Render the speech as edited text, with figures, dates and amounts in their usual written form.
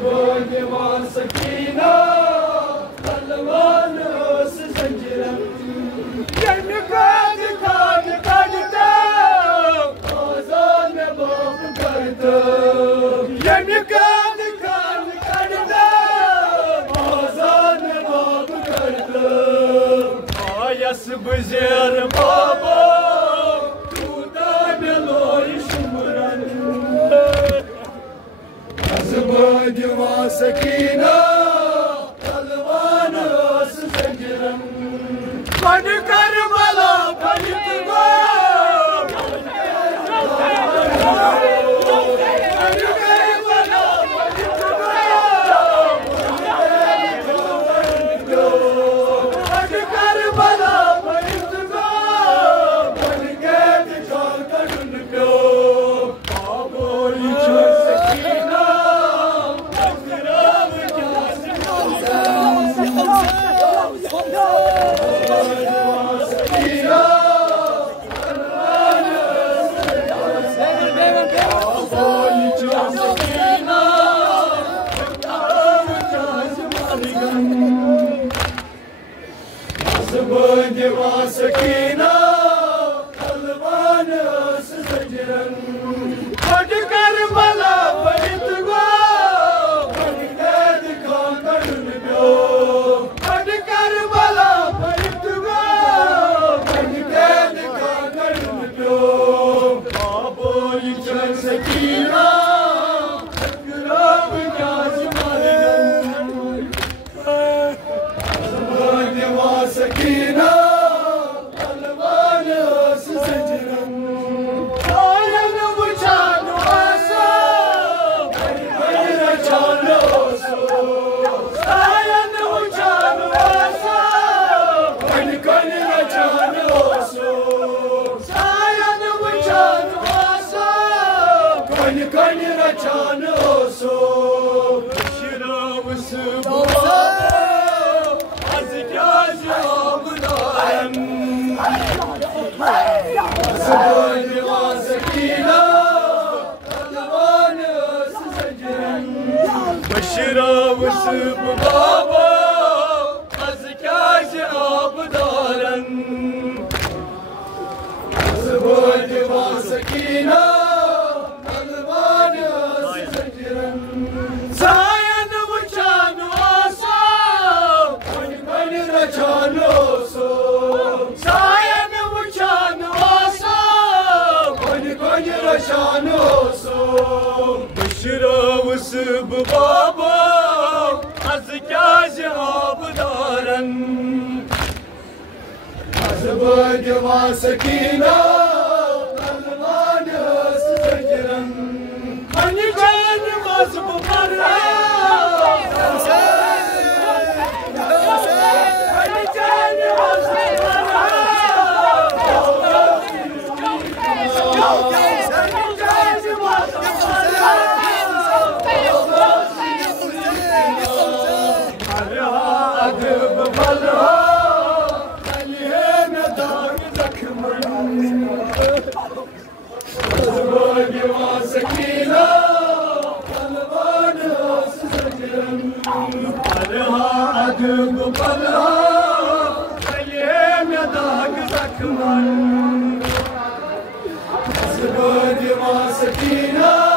जवान सकीना पहलवान उस जंजीरन यम काद काद कादता आजान बाप करता यम काद काद कादता आजान बाप करता आयस बुज़ेर बाबा तूता मेलोय शुमरन जवान सकीना पहलवान उस जंजीरन पढ़ कर भला पढ़त गो जवान सकीना पहलवान उस जंजीरन पढ़ कर भला पढ़त गो पढ़ के दिखा करुन प्यो पढ़ कर भला पढ़त गो पढ़ के दिखा करुन प्यो बाबो जवान सकीना जवान सकीना पहलवान उस जंजीरन आयन बुझान आसो रचान ओसो आयन बुझान आसो कन रचान ओसो आयन बुझान आसो कन रचान ओसो शराब से जवान सकीना पहलवान उस जंजीरन बशराव सब बाबा अज क्या आप दारन जवान सकीना पहलवान उस जंजीरन सायन बुझान आसो कन रचान ओसो सायन बुझान आसो कन रचान ओसो बशराव सब बाबा अज क्या आप दारन जवान सकीना पहलवान उस जंजीरन जान मज़्हब पर जवान सकीना पहलवान उस जंजीरन जवान सकीना